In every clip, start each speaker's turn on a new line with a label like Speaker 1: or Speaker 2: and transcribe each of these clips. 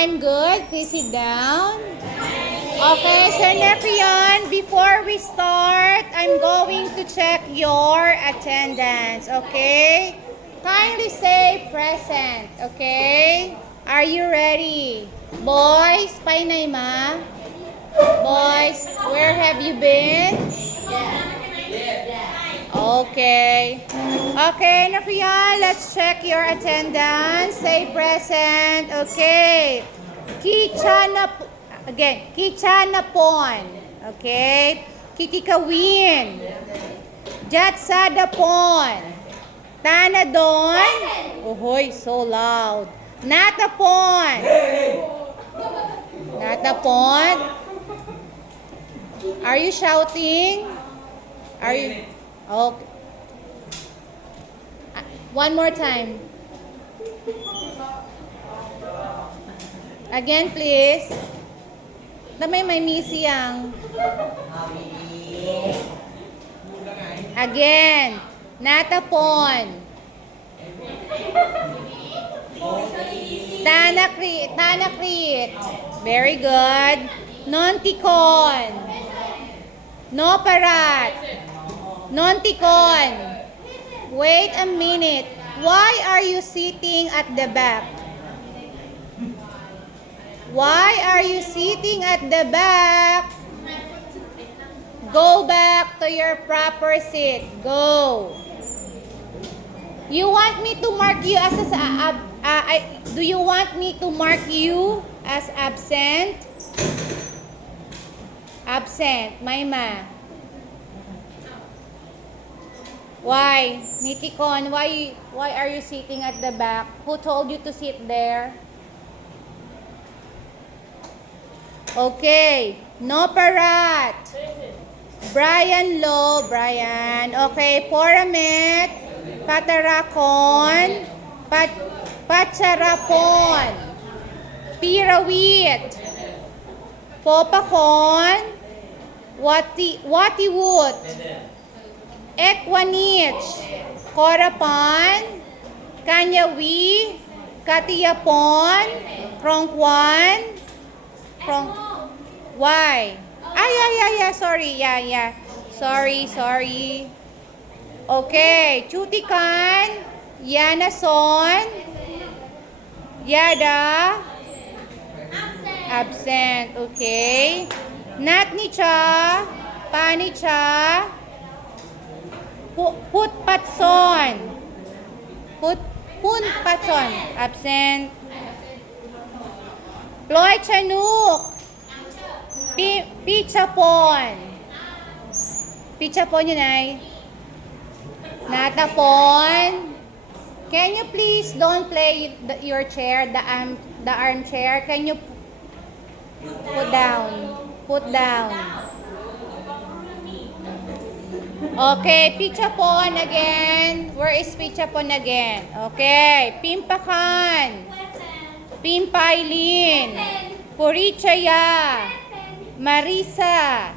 Speaker 1: time good? Please sit down. Okay, Sir Neprion, before we start, I'm going to check your attendance, okay? Kindly say present, okay? Are you ready? Boys, painay ma? Boys, where have you been? Okay. Okay, Neprion, let's check your attendance. Say present, okay? Kichana, again, Kichanapon, okay? Kikikawin, Jatsadapon, Tanadon, ohoy, so loud. Natapon, Natapon, are you shouting? Are you, okay. One more time. Again, please. Damay may misi ang. Again. Natapon. Tanakrit. Tanakrit. Very good. Nontikon. Noparat. Nontikon. Wait a minute. Why are you sitting at the back? Why are you sitting at the back? Go back to your proper seat. Go. You want me to mark you as a, ab, uh, I, do you want me to mark you as absent? Absent, Maima. Why? Nitikon, why why are you sitting at the back? Who told you to sit there? Okay. No parat. Brian Low, Brian. Okay, Poramet, Patarakon, Pat Pacharapon, Pirawit, Popakon, Wati Watiwood, Ekwanich, Korapan, Kanyawi, Katiyapon, Krongkwan, Krong... Why? Ay, ay, ay, ay, sorry, yeah, yeah. Sorry, sorry. Okay, Chutikan, Yanason, Yada, absent, okay. Natnicha, Panicha, Put Patson, Put Pun Patson, absent. Ploy Chanuk, Pi Pichapon. Pichapon yun ay. Natapon. Can you please don't play the, your chair, the arm, the armchair? Can you put down? Put down. Okay, Pichapon again. Where is Pichapon again? Okay, Pimpakan. Pimpailin. Purichaya. Marisa.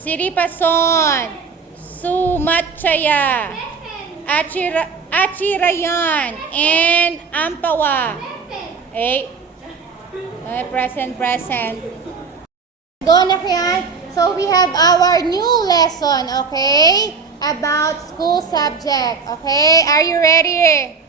Speaker 1: Siripason. Sumatchaya. Achira, Achirayan. And Ampawa. Eh. Eh, present, present. Go na kaya. So we have our new lesson, okay? About school subject, okay? Are you ready?